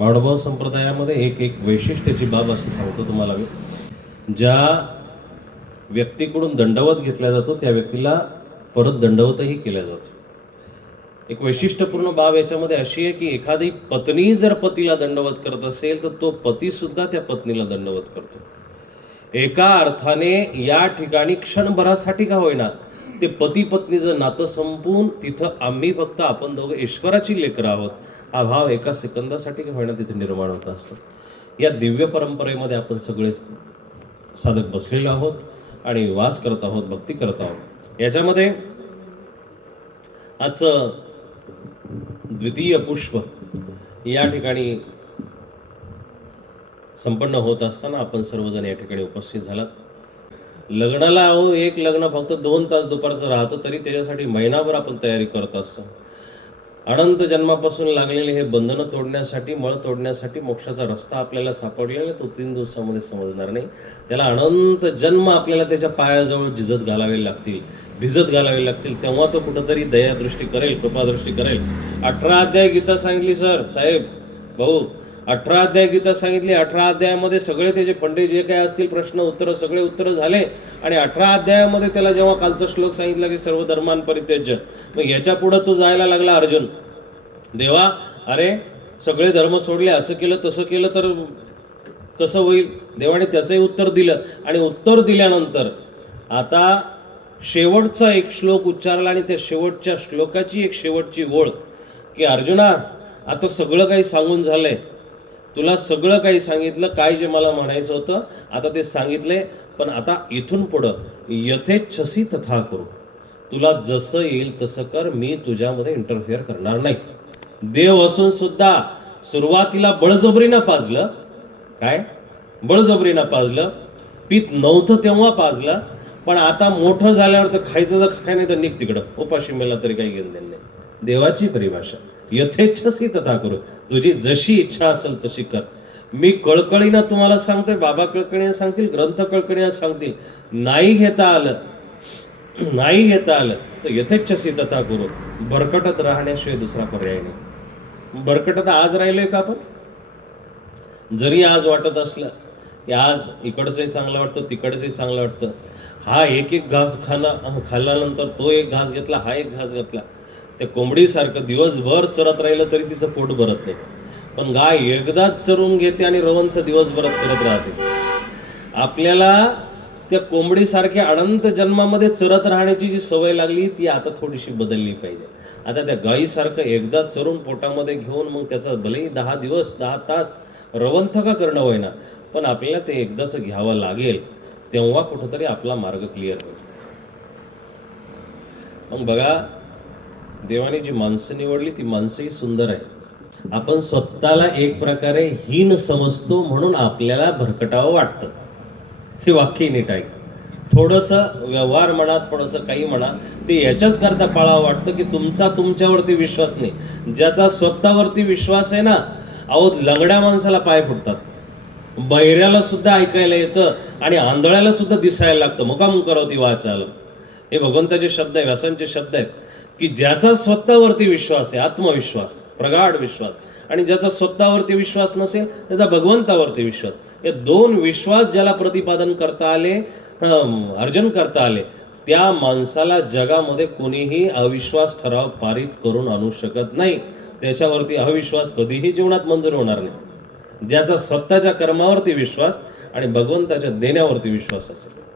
माडभाव संप्रदायामध्ये एक एक वैशिष्ट्याची बाब असं सांगतो तुम्हाला मी. ज्या व्यक्तीकडून दंडवत घेतला जातो त्या व्यक्तीला परत दंडवतही केला जातो. एक वैशिष्ट्यपूर्ण बाब याच्यामध्ये अशी आहे की एखादी पत्नी जर पतीला दंडवत करत असेल तर तो पती सुद्धा त्या पत्नीला दंडवत करतो. एका अर्थाने या ठिकाणी क्षणभरासाठी का होईना ते पती पत्नीचं नातं संपून तिथं आम्ही फक्त आपण दोघं ईश्वराची लेकरं आहोत. हा भाव एका सेकंदासाठी का होईना तिथे निर्माण होत असतो. या दिव्य परंपरेमध्ये आपण सगळे साधक बसलेलो आहोत आणि वास करत आहोत भक्ती करत आहोत. याच्यामध्ये आजचं द्वितीय पुष्प या ठिकाणी संपन्न होत असताना आपण सर्वजण या ठिकाणी उपस्थित झालात. लग्नाला अहो एक लग्न फक्त दोन तास दुपारचं राहतं तरी त्याच्यासाठी महिनाभर आपण तयारी करत असतो. अनंत जन्मापासून लागलेले हे बंधनं तोडण्यासाठी मळ तोडण्यासाठी मोक्षाचा रस्ता आपल्याला सापडलेला तो तीन दिवसामध्ये समजणार नाही. त्याला अनंत जन्म आपल्याला त्याच्या पायाजवळ झिजत घालावे लागतील भिजत घालावे लागतील. तेव्हा तो कुठंतरी दयादृष्टी करेल कृपादृष्टी करेल. अठरा अध्याय गीता सांगितली सर साहेब भाऊ अठरा अध्याय गीता सांगितली. अठरा अध्यायामध्ये सगळे त्याचे फंडे जे काय असतील प्रश्न उत्तर सगळे उत्तर झाले. आणि अठरा अध्यायामध्ये त्याला जेव्हा कालचा श्लोक सांगितला की सर्व धर्मान परित्यज्य मग याच्या पुढं तो जायला लागला अर्जुन. देवा अरे सगळे धर्म सोडले असं केलं तसं केलं तर कसं होईल? देवाने त्याचंही उत्तर दिलं. आणि उत्तर दिल्यानंतर आता शेवटचा एक श्लोक उच्चारला आणि त्या शेवटच्या श्लोकाची एक शेवटची ओळ की अर्जुना आता सगळं काही सांगून झालंय. तुला सगळं काही सांगितलं काय जे मला म्हणायचं होतं आता ते सांगितले पण आता इथून पुढं यथेच्छसी तथा करू. तुला जसं येईल तसं कर मी तुझ्यामध्ये इंटरफेअर करणार नाही. देव असून सुद्धा सुरुवातीला बळजबरीनं पाजलं. काय? बळजबरीनं पाजलं. पीत नव्हतं तेव्हा पाजलं पण आता मोठं झाल्यावर तर खायचं तर खाय नाही तर निघ तिकडं. उपाशी मेला तरी काही घेऊन नाही. देवाची परिभाषा. यथेच्छसी तथा करू. तुझी जशी इच्छा असेल तशी कर. मी कळकळीनं तुम्हाला सांगतोय बाबा कळकळीनं सांगतील ग्रंथ कळकळीनं सांगतील. नाही घेता आलं नाही घेता आलं तर यथेच्छसी तथा करू. बरकटत राहण्याशिवाय दुसरा पर्याय नाही. बरकटत आज राहिलोय का आपण? जरी आज वाटत असलं की आज इकडचंही चांगलं वाटतं तिकडचंही चांगलं वाटतं. हा एक एक घास खाना खाल्ल्यानंतर तो एक घास घेतला हा एक घास घेतला. त्या कोंबडीसारखं दिवसभर चरत राहिलं तरी तिचं पोट भरत नाही. पण गाय एकदाच चरून घेते आणि रवंथ दिवसभरात करत राहते. आपल्याला त्या कोंबडीसारख्या अनंत जन्मामध्ये चरत राहण्याची जी सवय लागली ती आता थोडीशी बदलली पाहिजे. आता त्या गायीसारखं एकदा चरून पोटामध्ये घेऊन मग त्याचा भलेही दहा दिवस दहा तास रवंथ का करणं होईना पण आपल्याला ते एकदाच घ्यावं लागेल तेव्हा कुठंतरी आपला मार्ग क्लिअर होईल. मग बघा देवाने जी माणसं निवडली ती माणसंही सुंदर आहे आपण स्वतःला एक प्रकारे हीन समजतो म्हणून आपल्याला भरकटावं वाटतं. हे वाक्य नीट आहे थोडस व्यवहार म्हणा थोडस काही म्हणा ते याच्याच करता पाळावं वाटतं की तुमचा तुमच्यावरती विश्वास नाही. ज्याचा स्वतःवरती विश्वास आहे ना अहो लंगड्या माणसाला पाय फुटतात. बैऱ्याला सुद्धा ऐकायला येतं आणि आंधळ्याला सुद्धा दिसायला लागतं. मुकाम करवती वाचायला. हे भगवंताचे शब्द आहे व्यासांचे शब्द आहेत. की ज्याचा स्वतःवरती विश्वास आहे आत्मविश्वास प्रगाढ विश्वास आणि ज्याचा स्वतःवरती विश्वास नसेल त्याचा भगवंतावरती विश्वास. हे दोन विश्वास ज्याला प्रतिपादन करता आले अर्जन करता आले त्या माणसाला जगामध्ये कोणीही अविश्वास ठराव पारित करून आणू शकत नाही. त्याच्यावरती अविश्वास कधीही जीवनात मंजूर होणार नाही. ज्याचा स्वतःच्या कर्मावरती विश्वास आणि भगवंताच्या देण्यावरती विश्वास असेल.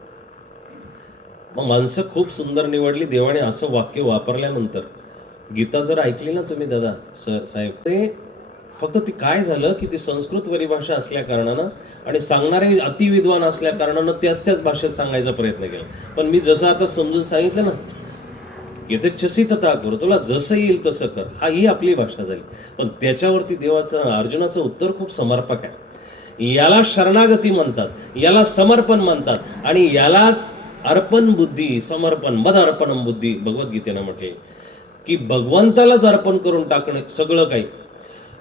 मग माणसं खूप सुंदर निवडली देवाने असं वाक्य वापरल्यानंतर. गीता जर ऐकली ना तुम्ही दादा स- साहेब ते फक्त ती काय झालं की ती संस्कृत परिभाषा असल्या कारणानं आणि सांगणारे अतिविद्वान असल्या कारणानं त्याच त्याच भाषेत सांगायचा प्रयत्न केला. पण मी जसं आता समजून सांगितलं ना यथेच्छसी तथा कर तुला जसं येईल तसं कर हा ही आपली भाषा झाली. पण त्याच्यावरती देवाचं अर्जुनाचं उत्तर खूप समर्पक आहे. याला शरणागती म्हणतात याला समर्पण म्हणतात आणि यालाच अर्पण बुद्धी समर्पण मद अर्पण बुद्धी भगवद्गीतेनं म्हटले. की भगवंतालाच अर्पण करून टाकणे सगळं काही.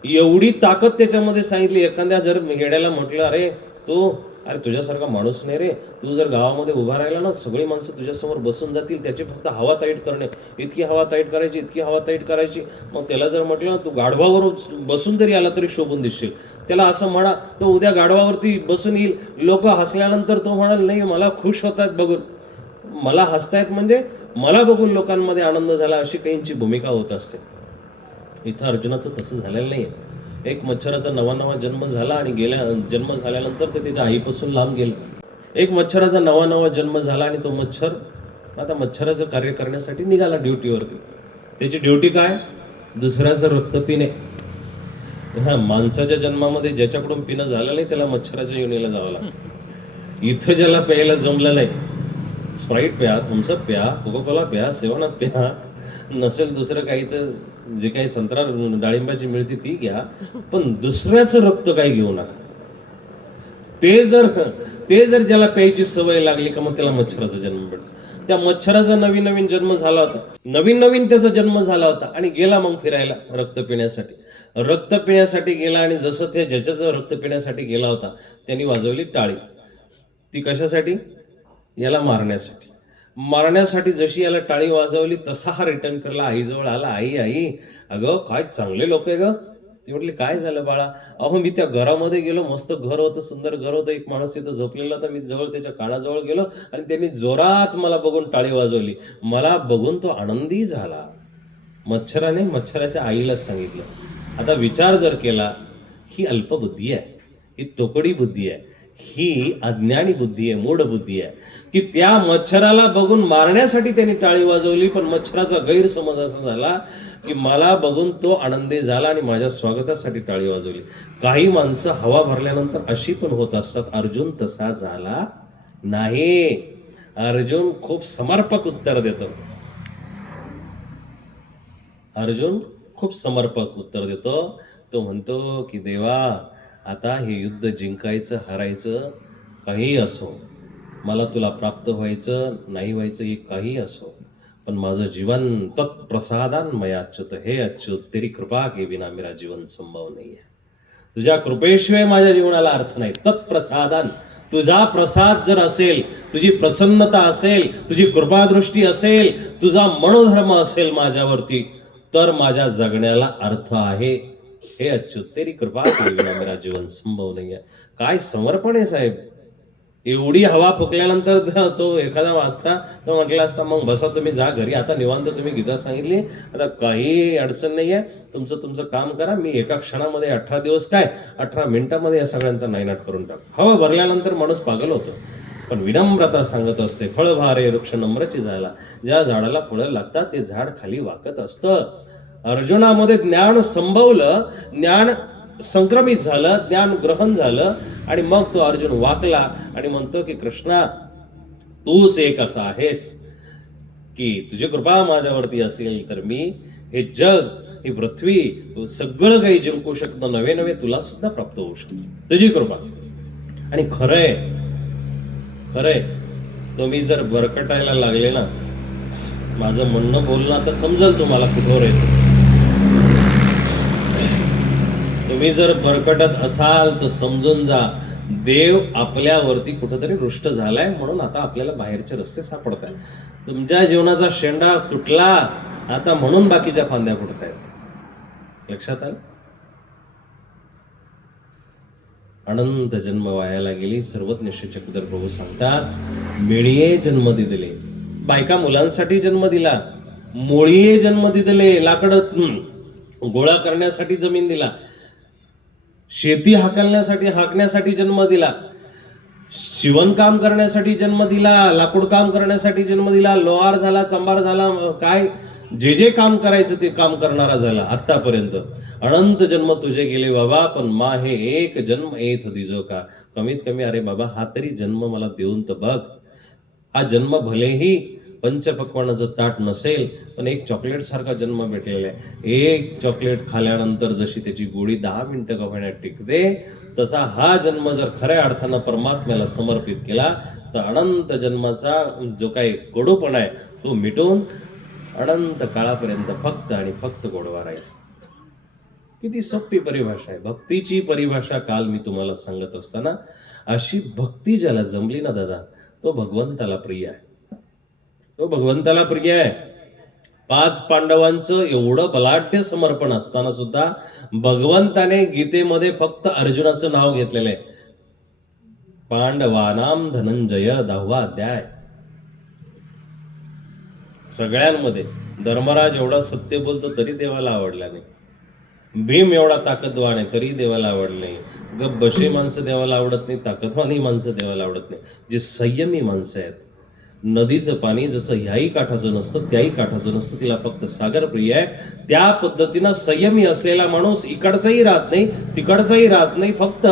एवढी ताकद त्याच्यामध्ये सांगितली एखाद्या जर येड्याला म्हटलं अरे तू अरे तुझ्यासारखा माणूस नाही रे. तू जर गावामध्ये उभा राहिला ना सगळी माणसं तुझ्यासमोर बसून जातील त्याची फक्त हवा ताईट करणे. इतकी हवा ताईट करायची इतकी हवा ताईट करायची. मग त्याला जर म्हटलं ना तू गाढवावर बसून जरी आला तरी शोभून दिसशील. त्याला असं म्हणा तो उद्या गाढवावरती बसून येईल. लोक हसल्यानंतर तो म्हणाल नाही मला खुश होतात बघून. मला हसतायत म्हणजे मला बघून लोकांमध्ये आनंद झाला अशी काहींची भूमिका होत असते. इथं अर्जुनाचं तसं झालेलं नाही एक मच्छराचा नवा नवा जन्म झाला आणि गेल्या जन्म झाल्यानंतर ते त्याच्या आईपासून लांब गेलं. एक मच्छराचा नवा नवा जन्म झाला आणि तो मच्छर आता मच्छराचं कार्य करण्यासाठी निघाला ड्युटीवरती. त्याची ड्युटी काय? दुसऱ्याचं रक्त पिणे. हा माणसाच्या जन्मामध्ये ज्याच्याकडून पिणं झालं नाही त्याला मच्छराच्या युनीला जावं लागतं. इथं ज्याला प्यायला जमलं नाही स्प्राईट प्या तुमचं प्या कोकोकोला प्या सेवना प्या. नसेल दुसरं काही तर जे काही संत्रा डाळिंबाची मिळते ती घ्या. पण दुसऱ्याचं रक्त काही घेऊ नका. ते जर ते जर ज्याला प्यायची सवय लागली का मग त्याला मच्छराचा जन्म पडतो त्या मच्छराचा नवीन नवीन जन्म झाला होता. नवीन नवीन त्याचा जन्म झाला होता आणि गेला मग फिरायला रक्त पिण्यासाठी. रक्त पिण्यासाठी गेला आणि जसं त्या ज्याच्याचं रक्त पिण्यासाठी गेला होता त्यांनी वाजवली टाळी. ती कशासाठी? याला मारण्यासाठी. मारण्यासाठी जशी याला टाळी वाजवली तसा हा रिटर्न करला आईजवळ आला. आई आई अगं काय चांगले लोक आहे ग. ती म्हटली काय झालं बाळा? अहो मी त्या घरामध्ये गेलो. मस्त घर होतं सुंदर घर होतं. एक माणूस तिथं झोपलेला होता. मी जवळ त्याच्या काळाजवळ गेलो आणि त्यांनी जोरात मला बघून टाळी वाजवली. मला बघून तो आनंदी झाला. मच्छराने मच्छराच्या आईला सांगितलं. आता विचार जर केला ही अल्पबुद्धी आहे. ही तोकडी बुद्धी आहे. ही अज्ञानी बुद्धी आहे मूढ बुद्धी आहे. की त्या मच्छराला बघून मारण्यासाठी त्यांनी टाळी वाजवली पण मच्छराचा गैरसमज असा झाला की मला बघून तो आनंदी झाला आणि माझ्या स्वागतासाठी टाळी वाजवली. काही माणसं हवा भरल्यानंतर अशी पण होत असतात अर्जुन तसा झाला नाही. अर्जुन खूप समर्पक उत्तर देतो. अर्जुन खूप समर्पक उत्तर देतो. तो म्हणतो की देवा आता हे युद्ध जिंकायचं हरायचं काहीही असो मला तुला प्राप्त व्हायचं नाही व्हायचं हे काही असो पण माझं जीवन तत्प्रसादान मया अच्युत हे अच्युत तेरी कृपा के बिना मेरा जीवन संभव नाही आहे तुझ्या कृपेशिवाय माझ्या जीवनाला अर्थ नाही. तत्प्रसादान तुझा प्रसाद जर असेल तुझी प्रसन्नता असेल तुझी कृपादृष्टी असेल तुझा मनोधर्म असेल माझ्यावरती तर माझ्या जगण्याला अर्थ आहे हे अच्युत तेरी कृपा मेरा जीवन संभव नाही आहे काय समर्पण आहे साहेब? एवढी हवा फुकल्यानंतर तो एखादा वाचता तो म्हटला असता मग बसा तुम्ही जा घरी. आता निवांत तुम्ही गीता सांगितली. आता काही अडचण नाही आहे तुमचं तुमचं काम करा. मी एका क्षणामध्ये अठरा दिवस काय अठरा मिनिटामध्ये या सगळ्यांचा नायनाट करून टाक. हवा भरल्यानंतर माणूस पागल होतो. पण विनम्रता सांगत असते. फळभारे वृक्ष नम्रची जायला ज्या झाडाला फळं लागतात ते झाड खाली वाकत असतं. अर्जुनामध्ये ज्ञान संभवलं ज्ञान संक्रमित झालं ज्ञान ग्रहण झालं आणि मग तो अर्जुन वाकला आणि म्हणतो की कृष्णा तूच एक असा आहेस की तुझी कृपा माझ्यावरती असेल तर मी हे जग ही पृथ्वी सगळं काही जिंकू शकतो नवे नवे तुला सुद्धा प्राप्त होऊ शकतो. तुझी कृपा. आणि खरंय खरंय तुम्ही जर बरकटायला लागले ना माझं म्हणणं बोलणं आता समजेल तुम्हाला कुठवर येतो तुम्ही जर भरकटत असाल तर समजून जा देव आपल्यावरती कुठंतरी रुष्ट झालाय म्हणून आता आपल्याला बाहेरचे रस्ते सापडत आहेत तुमच्या जीवनाचा शेंडा तुटला आता म्हणून बाकीच्या फांद्या फुटत आहेत लक्षात आलं? अनंत जन्म वायाला गेली सर्वज्ञ श्री चक्रधर प्रभू सांगतात मिळीये जन्म दिले बायका मुलांसाठी जन्म दिला मोळीये जन्म दिले लाकड गोळा करण्यासाठी जमीन दिला शेती हाकलण्यासाठी हाकण्यासाठी जन्म दिला. शिवणकाम करण्यासाठी जन्म दिला लाकूड काम करण्यासाठी जन्म दिला लोहार झाला चंबार झाला काय? जे जे काम करायचं ते काम करणारा झाला आत्तापर्यंत. अनंत जन्म तुझे गेले बाबा पण मा हे एक जन्म येत दिजो का? कमीत कमी अरे बाबा हा तरी जन्म मला देऊन तर बघ. हा जन्म भलेही पंचपक्वानाचं ताट नसेल पण एक चॉकलेट सारखा जन्म भेटलेला आहे. एक चॉकलेट खाल्यानंतर जशी त्याची गोळी दहा मिनिटं कवण्यात टिकते तसा हा जन्म जर खऱ्या अर्थानं परमात्म्याला समर्पित केला तर अनंत जन्माचा जो काही गोडूपणा आहे तो मिटून अनंत काळापर्यंत फक्त आणि फक्त गोडवा राहील. किती सोपी परिभाषा आहे. भक्तीची परिभाषा काल मी तुम्हाला सांगत असताना अशी भक्ती ज्याला जमली ना दादा तो भगवंताला प्रिय आहे. तो भगवंताला प्रिय आहे. पाच पांडवांचं एवढं बलाढ्य समर्पण असताना सुद्धा भगवंताने गीतेमध्ये फक्त अर्जुनाचं नाव घेतलेलं आहे. पांडवानाम धनंजय दहावा अध्याय. सगळ्यांमध्ये धर्मराज एवढा सत्य बोलतो तरी देवाला आवडला नाही. भीम एवढा ताकदवान आहे तरी देवाला आवडलं नाही. गप बशी माणसं देवाला आवडत नाही ताकदवानी माणसं देवाला आवडत नाही. जे संयमी माणसं आहेत नदीचं पाणी जसं ह्याही काठाचं नसतं त्याही काठाचं नसतं तिला फक्त सागर प्रिय आहे. त्या पद्धतीनं संयमी असलेला माणूस इकडचाही राहत नाही तिकडचाही राहत नाही. फक्त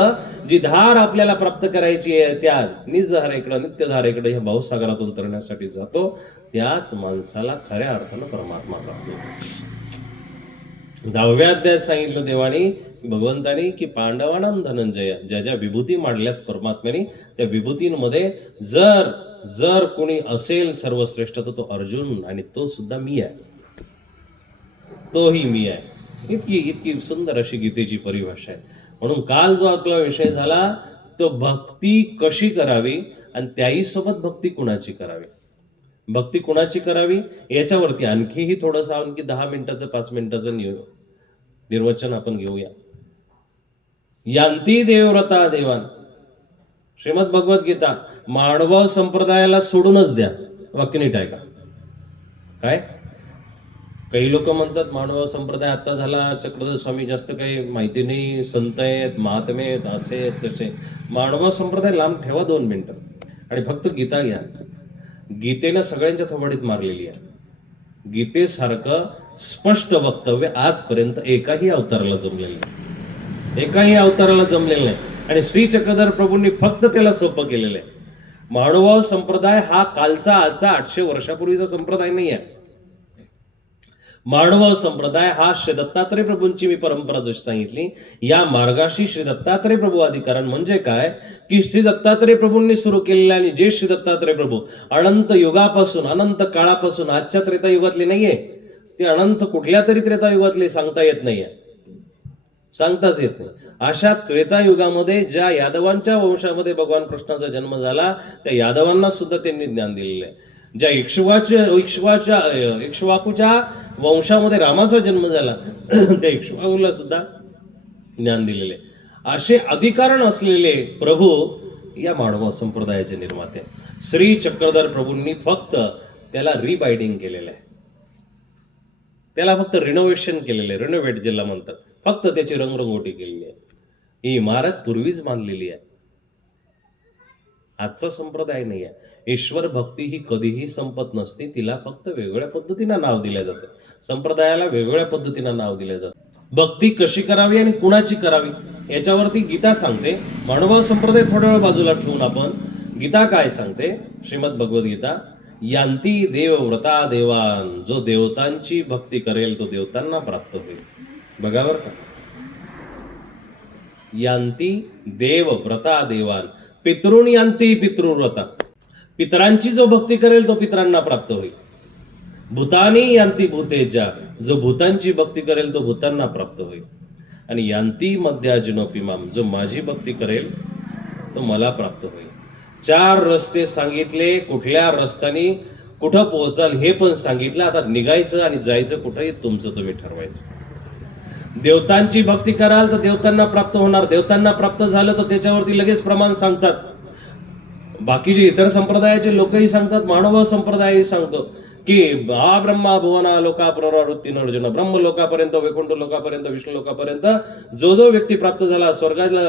जी धार आपल्याला प्राप्त करायची आहे त्या निज नित्यधारेकडे ह्या भाऊसागरातून तरण्यासाठी जातो. त्याच माणसाला खऱ्या अर्थानं परमात्मा प्राप्त दहाव्या अध्यायात सांगितलं देवानी भगवंतानी की पांडवानाम धनंजय ज्या ज्या विभूती मांडल्यात परमात्म्याने त्या विभूतींमध्ये जर जर कोणी असेल सर्वश्रेष्ठ तर तो अर्जुन आणि तो सुद्धा मी आहे. तोही मी आहे. इतकी इतकी सुंदर अशी गीतेची परिभाषा आहे. म्हणून काल जो आपला विषय झाला तो भक्ती कशी करावी आणि त्याही सोबत भक्ती कुणाची करावी? भक्ती कुणाची करावी? याच्यावरती आणखीही थोडंसं आणखी दहा मिनिटाचं पाच मिनिटाचं निर्वचन आपण घेऊया. यांती देवव्रता देवान. श्रीमद भगवद्गीता मानव संप्रदायाला सोडूनच द्या. वाक्य नीट आहे का काय? काही लोक म्हणतात मानवा संप्रदाय आता झाला चक्रधर स्वामी जास्त काही माहिती नाही संत आहेत महात्मे आहेत असे आहेत तसे मानवा संप्रदाय लांब ठेवा दोन मिनटं. आणि फक्त गीता घ्या. गीतेनं सगळ्यांच्या थोबाडीत मारलेली आहे. गीतेसारखं स्पष्ट वक्तव्य आजपर्यंत एकाही अवताराला जमलेलं नाही. एकाही अवताराला जमलेलं नाही. आणि श्री चक्रधर प्रभूंनी फक्त त्याला सोपं केलेलं आहे. मानव संप्रदाय हा कालचा आजचा आठशे वर्षापूर्वीचा संप्रदाय नाही आहे मानव संप्रदाय हा श्री दत्तात्रय प्रभूंची मी परंपरा जशी सांगितली या मार्गाशी श्री दत्तात्रय प्रभू अधिकारण म्हणजे काय? की श्री दत्तात्रय प्रभूंनी सुरू केलेले आणि जे श्री दत्तात्रय प्रभू अनंत युगापासून अनंत काळापासून आजच्या त्रेता युगातले नाहीये. ते अनंत कुठल्या तरी त्रेता युगातले सांगता येत नाहीये. सांगताच येत नाही. अशा त्रेतायुगामध्ये ज्या यादवांच्या वंशामध्ये भगवान कृष्णाचा जन्म झाला त्या यादवांना सुद्धा त्यांनी ज्ञान दिलेलं आहे. ज्या इक्ष्वाच्या इक्ष्वाच्या इक्ष्वाकूच्या वंशामध्ये रामाचा जन्म झाला त्या इक्ष्वाकूला सुद्धा ज्ञान दिलेले आहे. असे अधिकारण असलेले प्रभू या मानव संप्रदायाचे निर्माते श्री चक्रधर प्रभूंनी फक्त त्याला रिबाइडिंग केलेलं आहे. त्याला फक्त रिनोव्हेशन केलेलं आहे. रिनोव्हेट ज्याला म्हणतात. फक्त त्याची रंगरंगोटी केलेली आहे. ही इमारत पूर्वीच बांधलेली आहे. आजचा संप्रदाय नाही आहे. ईश्वर भक्ती ही कधीही संपत नसते. तिला फक्त वेगवेगळ्या पद्धतीनं नाव दिलं जातं. संप्रदायाला वेगवेगळ्या पद्धतीनं नाव दिलं जातं. भक्ती कशी करावी आणि कुणाची करावी याच्यावरती गीता सांगते. मानव संप्रदाय थोड्या वेळ बाजूला ठेवून आपण गीता काय सांगते? श्रीमद भगवद्गीता. यांती देव व्रता देवान. जो देवतांची भक्ती करेल तो देवतांना प्राप्त होईल. बघा बरं का. यांती देव व्रता देवान. पितृण यांती पितृव्रता पितरांची जो भक्ती करेल तो पितरांना प्राप्त होईल. भूतानी यांती भूतेजा. जो भूतांची भक्ती करेल तो भूतांना प्राप्त होईल. आणि यांती मध्याजिनोपिमाम जो माझी भक्ती करेल तो मला प्राप्त होईल. चार रस्ते सांगितले कुठल्या रस्त्याने कुठं पोहोचाल हे पण सांगितलं. आता निघायचं आणि जायचं कुठंही तुमचं तुम्ही ठरवायचं. देवतांची भक्ती कराल तर देवतांना प्राप्त होणार. देवतांना प्राप्त झालं तर त्याच्यावरती लगेच प्रमाण सांगतात. बाकीचे इतर संप्रदायाचे लोकही सांगतात मानव संप्रदायही सांगतो की हा ब्रह्मा भुवना लोका पुनरावृत्ती अर्जुन ब्रह्म लोकापर्यंत वैकुंठ लोकापर्यंत विष्णू लोकापर्यंत जो जो व्यक्ती प्राप्त झाला स्वर्गाला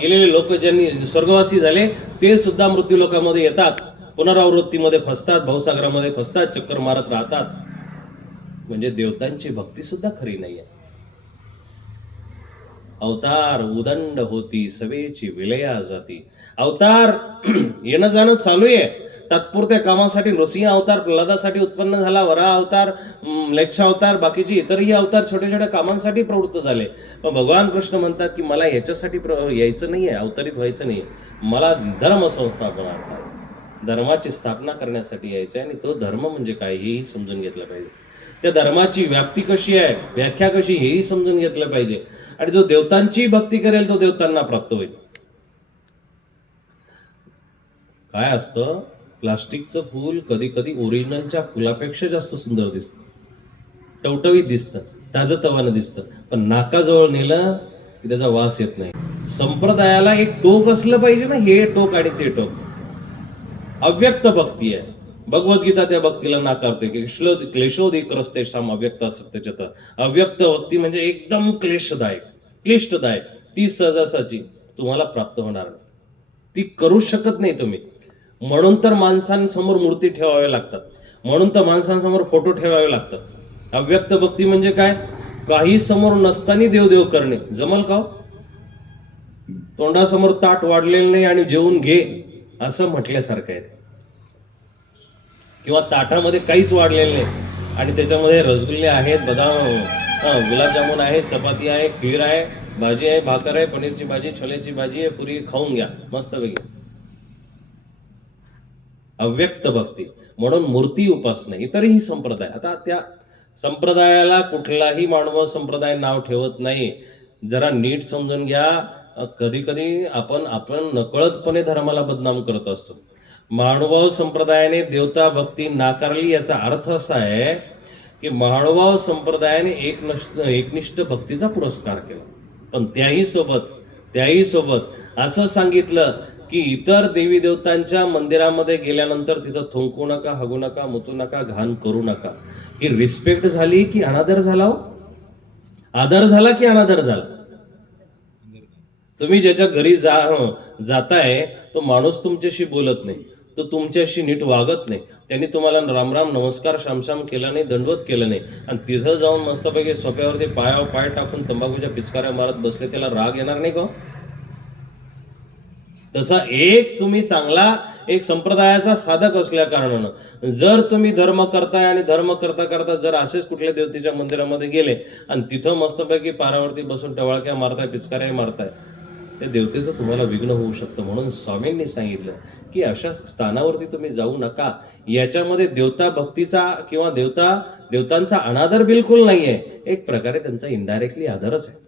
गेलेले लोक ज्यांनी स्वर्गवासी झाले ते सुद्धा मृत्यू लोकामध्ये येतात पुनरावृत्तीमध्ये फसतात भवसागरामध्ये फसतात चक्कर मारत राहतात. म्हणजे देवतांची भक्ती सुद्धा खरी नाहीये. अवतार उदंड होती सवेची विलया जाती. अवतार येणं जाणं चालू आहे. तात्पुरत्या कामासाठी नृसिंह अवतार प्रल्हादासाठी उत्पन्न झाला वरा अवतार लेच्छा अवतार बाकीचे इतरही अवतार छोट्या छोट्या कामांसाठी प्रवृत्त झाले. पण भगवान कृष्ण म्हणतात की मला याच्यासाठी प्र- यायचं नाही आहे अवतरित व्हायचं नाहीये. मला धर्म संस्थापनार्थ धर्माची स्थापना करण्यासाठी यायचं आहे आणि तो धर्म म्हणजे काय हेही समजून घेतलं पाहिजे. त्या धर्माची व्याप्ती कशी आहे व्याख्या कशी हेही समजून घेतलं पाहिजे. आणि जो देवतांची भक्ती करेल तो देवतांना प्राप्त होईल. काय असतं? प्लास्टिकचं फूल कधी कधी ओरिजिनलच्या फुलापेक्षा जास्त सुंदर दिसतं. टवटवीत दिसतं ताजतवानं दिसतं. पण नाकाजवळ नेलं की त्याचा वास येत नाही. संप्रदायाला एक टोक असलं पाहिजे ना हे टोक आणि ते टोक. अव्यक्त भक्ती आहे. भगवद्गीता त्या भक्तीला नाकारते की क्लेशो क्लेशोदिक रस्ते शाम अव्यक्त असत त्याच्यात अव्यक्त भक्ती म्हणजे एकदम क्लेशदायक क्लिष्टदायक ती सहजासहजी तुम्हाला प्राप्त होणार नाही. ती करू शकत नाही तुम्ही. म्हणून तर माणसांसमोर मूर्ती ठेवाव्या लागतात. म्हणून तर माणसांसमोर फोटो ठेवावे लागतात. अव्यक्त भक्ती म्हणजे काय? काही समोर नसताना देवदेव करणे. जमल का हो? तोंडासमोर ताट वाढलेलं नाही आणि जेवून घे असं म्हटल्यासारखं आहे. किंवा ताटामध्ये काहीच वाढलेलं नाही. आणि त्याच्यामध्ये रसगुल्ले आहेत बदाम गुलाबजामुन आहे चपाती आहे खीर आहे भाजी आहे भाकर आहे पनीरची भाजी छोल्याची भाजी आहे पुरी खाऊन घ्या मस्तपैकी. अव्यक्त भक्ती. म्हणून मूर्ती उपासना इतरही संप्रदाय. आता त्या संप्रदायाला कुठलाही मानव संप्रदाय नाव ठेवत नाही. जरा नीट समजून घ्या. कधी कधी आपण आपण नकळतपणे धर्माला बदनाम करत असतो. महानुभाव संप्रदायाने देवता भक्ती नाकारली याचा अर्थ असा आहे की महानुभाव संप्रदायाने एक एकनिष्ठ भक्तीचा पुरस्कार केला. पण त्याही सोबत त्याही सोबत असं सांगितलं की इतर देवी देवतांच्या मंदिरामध्ये गेल्यानंतर तिथं थुंकू नका हगू नका मुतू नका घाण करू नका. ही रिस्पेक्ट झाली की अनादर झाला हो? आदर झाला की अनादर झाला? तुम्ही ज्याच्या घरी जा जाताय तो माणूस तुमच्याशी बोलत नाही. तो तुमच्याशी नीट वागत नाही. त्यांनी तुम्हाला रामराम नमस्कार शामशाम केला नाही दंडवत केलं नाही. आणि तिथं जाऊन मस्तपैकी सोप्यावरती पायावर पाय टाकून तंबाखूच्या पिचकाऱ्या मारत बसले त्याला राग येणार नाही का हो? तसा एक तुम्ही चांगला एक संप्रदायाचा साधक असल्या कारणानं. जर तुम्ही धर्म करताय आणि धर्म करता करता जर असेच कुठल्या देवतेच्या मंदिरामध्ये गेले आणि तिथं मस्तपैकी पारावरती बसून टवाळक्या मारताय पिचकाऱ्या मारताय त्या देवतेचं तुम्हाला विघ्न होऊ शकतं म्हणून स्वामींनी सांगितलं. की अशा स्थानावरती तुम्ही जाऊ नका. याच्यामध्ये देवता भक्तीचा किंवा देवता देवतांचा अनादर बिलकुल नाहीये. एक प्रकारे त्यांचा इनडायरेक्टली आदरच आहे.